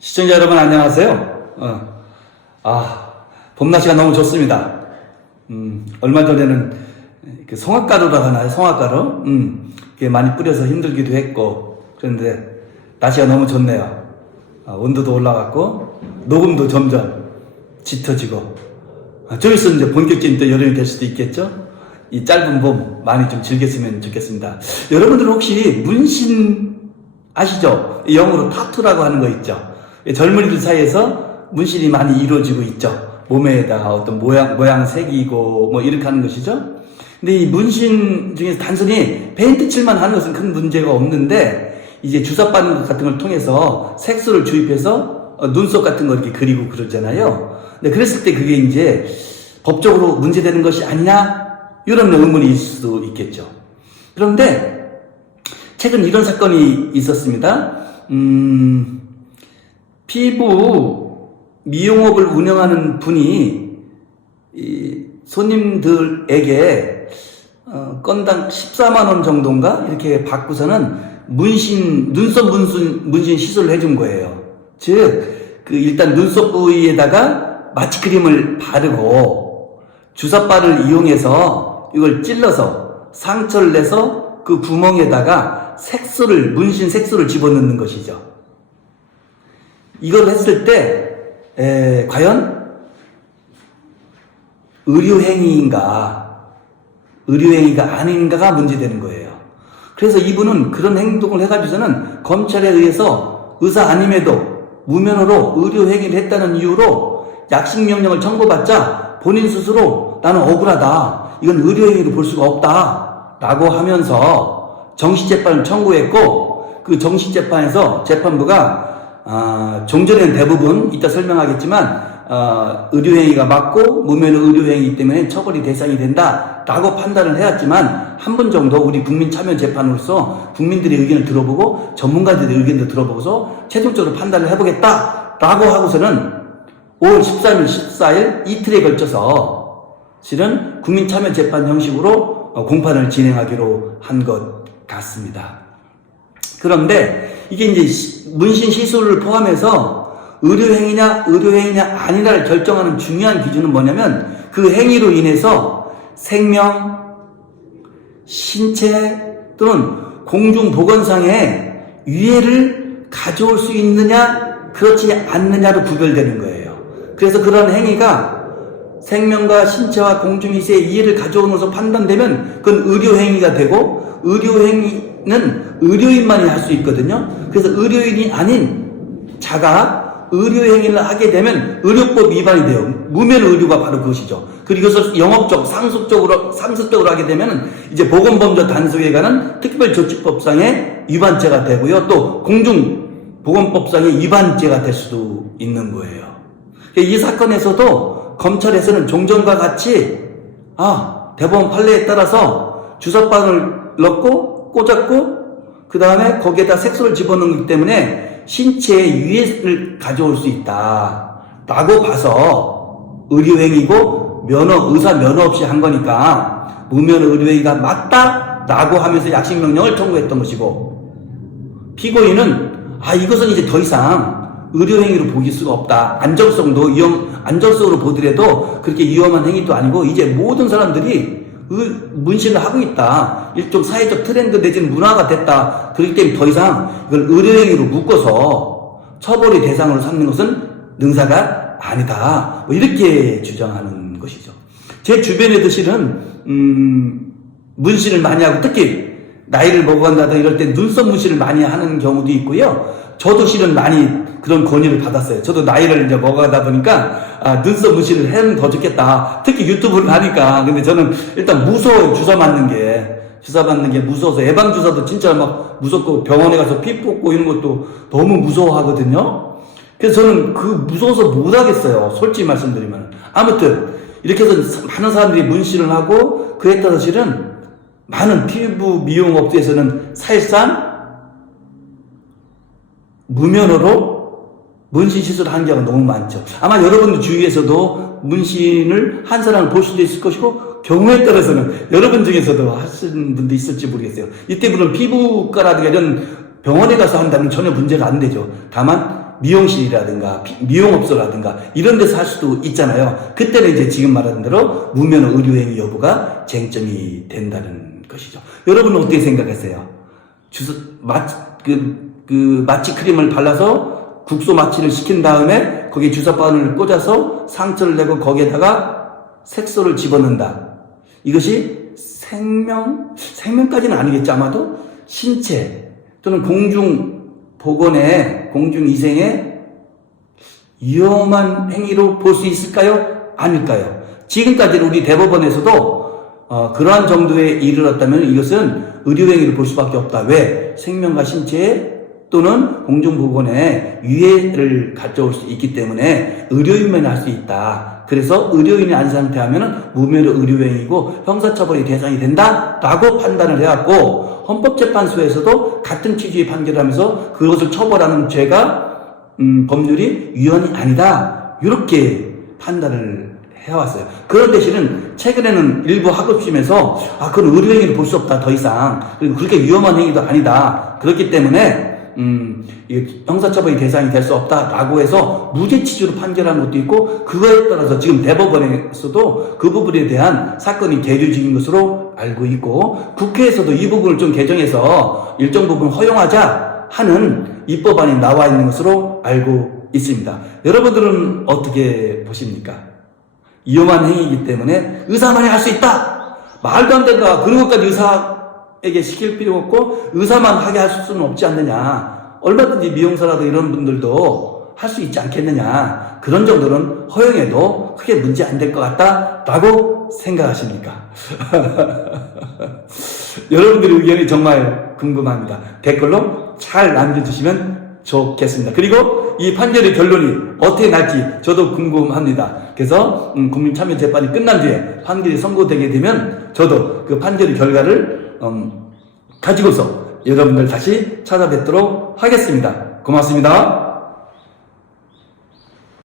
시청자 여러분 안녕하세요. 봄날씨가 너무 좋습니다. 얼마 전에는 그 송화가루라고 하나요? 송화가루? 그게 많이 뿌려서 힘들기도 했고, 그런데 날씨가 너무 좋네요. 온도도 올라갔고, 녹음도 점점 짙어지고, 좀 있으면 이제 본격적인 또 여름이 될 수도 있겠죠? 이 짧은 봄 많이 좀 즐겼으면 좋겠습니다. 여러분들 혹시 문신 아시죠? 영어로 타투라고 하는 거 있죠? 젊은이들 사이에서 문신이 많이 이루어지고 있죠. 몸에다가 어떤 모양 새기고 뭐 이렇게 하는 것이죠. 근데 이 문신 중에서 단순히 페인트 칠만 하는 것은 큰 문제가 없는데, 이제 주사 빠는 것 같은 걸 통해서 색소를 주입해서 눈썹 같은 거 이렇게 그리고 그러잖아요. 근데 그랬을 때 그게 이제 법적으로 문제되는 것이 아니냐, 이런 의문이 있을 수도 있겠죠. 그런데 최근 이런 사건이 있었습니다. 피부 미용업을 운영하는 분이 이 손님들에게 건당 14만 원 정도인가 이렇게 받고서는 눈썹 문신 시술을 해준 거예요. 즉, 일단 눈썹 부위에다가 마취크림을 바르고 주사바를 이용해서 이걸 찔러서 상처를 내서 그 구멍에다가 문신 색소를 집어넣는 것이죠. 이걸 했을 때 과연 의료행위인가 의료행위가 아닌가가 문제되는 거예요. 그래서 이분은 그런 행동을 해가지고서는 검찰에 의해서 의사 아님에도 무면허로 의료행위를 했다는 이유로 약식명령을 청구받자 본인 스스로 나는 억울하다, 이건 의료행위로 볼 수가 없다 라고 하면서 정식재판을 청구했고, 그 정식재판에서 재판부가 종전에는 대부분 이따 설명하겠지만 의료행위가 맞고 무면허 의료행위이기 때문에 처벌이 대상이 된다 라고 판단을 해왔지만, 한 번 정도 우리 국민참여재판으로서 국민들의 의견을 들어보고 전문가들의 의견도 들어보고서 최종적으로 판단을 해보겠다 라고 하고서는 5월 13일, 14일 이틀에 걸쳐서 실은 국민참여재판 형식으로 공판을 진행하기로 한 것 같습니다. 그런데 이게 이제 문신 시술을 포함해서 의료행위냐 아니냐를 결정하는 중요한 기준은 뭐냐면, 그 행위로 인해서 생명, 신체 또는 공중보건상의 위해를 가져올 수 있느냐 그렇지 않느냐로 구별되는 거예요. 그래서 그런 행위가 생명과 신체와 공중이세에 이해를 가져오는 것으로 판단되면 그건 의료행위가 되고, 의료행위는 의료인만이 할 수 있거든요. 그래서 의료인이 아닌 자가 의료행위를 하게 되면 의료법 위반이 돼요. 무면 의료가 바로 그것이죠. 그리고 이것을 영업적, 상습적으로 하게 되면 이제 보건범죄 단속에 관한 특별조치법상의 위반죄가 되고요. 또 공중보건법상의 위반죄가 될 수도 있는 거예요. 이 사건에서도 검찰에서는 종전과 같이 대법원 판례에 따라서 주사바늘 넣고 꽂았고 그 다음에 거기에다 색소를 집어넣은 거기 때문에 신체에 유해를 가져올 수 있다 라고 봐서 의료행위고 의사 면허 없이 한 거니까 무면허 의료행위가 맞다 라고 하면서 약식명령을 청구했던 것이고, 피고인은 이것은 이제 더 이상 의료행위로 보기 수가 없다, 안정성으로 보더라도 그렇게 위험한 행위도 아니고 이제 모든 사람들이 문신을 하고 있다, 일종 사회적 트렌드 내지는 문화가 됐다, 그렇기 때문에 더 이상 이걸 의료행위로 묶어서 처벌의 대상으로 삼는 것은 능사가 아니다, 이렇게 주장하는 것이죠. 제 주변에도 실은 문신을 많이 하고, 특히 나이를 먹어간다든가 이럴 때 눈썹 문신을 많이 하는 경우도 있고요. 저도 실은 많이 그런 권유를 받았어요. 저도 나이를 이제 먹어가다 보니까 눈썹 문신을 하면 더 좋겠다, 특히 유튜브를 하니까. 근데 저는 일단 무서워요. 주사 맞는 게 무서워서, 예방주사도 진짜 막 무섭고 병원에 가서 피 뽑고 이런 것도 너무 무서워하거든요. 그래서 저는 무서워서 못하겠어요, 솔직히 말씀드리면. 아무튼 이렇게 해서 많은 사람들이 문신을 하고, 그에 따라서 실은 많은 피부 미용업체에서는 사실상 무면허로 문신 시술을 하는 경우가 너무 많죠. 아마 여러분들 주위에서도 문신을 한 사람을 볼 수도 있을 것이고, 경우에 따라서는 여러분 중에서도 하시는 분도 있을지 모르겠어요. 이때 물론 피부과라든가 이런 병원에 가서 한다면 전혀 문제가 안 되죠. 다만 미용실이라든가 미용업소라든가 이런 데서 할 수도 있잖아요. 그때는 이제 지금 말하는 대로 무면허 의료행위 여부가 쟁점이 된다는 것이죠. 여러분은 어떻게 생각하세요? 마취 크림을 발라서 국소 마취를 시킨 다음에 거기에 주사바늘을 꽂아서 상처를 내고 거기에다가 색소를 집어넣는다. 이것이 생명까지는 아니겠죠. 아마도 신체 또는 공중위생에 위험한 행위로 볼 수 있을까요? 아닐까요? 지금까지 우리 대법원에서도 그러한 정도에 이르렀다면 이것은 의료행위를 볼 수밖에 없다. 왜? 생명과 신체에 또는 공중보건에 위해를 가져올 수 있기 때문에 의료인만 할 수 있다. 그래서 의료인이 아닌 상태 하면은 무면허 의료행위고 형사처벌의 대상이 된다라고 판단을 해왔고, 헌법재판소에서도 같은 취지의 판결을 하면서 그것을 처벌하는 죄가 법률이 위헌이 아니다. 이렇게 판단을 해왔어요. 그런 대신은 최근에는 일부 학업심에서 그건 의료행위를 볼 수 없다. 더 이상. 그리고 그렇게 위험한 행위도 아니다. 그렇기 때문에 형사처벌의 대상이 될 수 없다라고 해서 무죄 취지로 판결한 것도 있고, 그거에 따라서 지금 대법원에서도 그 부분에 대한 사건이 계류 중인 것으로 알고 있고, 국회에서도 이 부분을 좀 개정해서 일정 부분 허용하자 하는 입법안이 나와 있는 것으로 알고 있습니다. 여러분들은 어떻게 보십니까? 위험한 행위이기 때문에 의사만이 할 수 있다! 말도 안 된다! 그런 것까지 의사에게 시킬 필요 없고 의사만 하게 할 수는 없지 않느냐. 얼마든지 미용사라도 이런 분들도 할 수 있지 않겠느냐. 그런 정도는 허용해도 크게 문제 안 될 것 같다 라고 생각하십니까? 여러분들의 의견이 정말 궁금합니다. 댓글로 잘 남겨주시면 좋겠습니다. 그리고 이 판결의 결론이 어떻게 날지 저도 궁금합니다. 그래서 국민참여재판이 끝난 뒤에 판결이 선고되게 되면 저도 그 판결의 결과를 가지고서 여러분들 다시 찾아뵙도록 하겠습니다. 고맙습니다.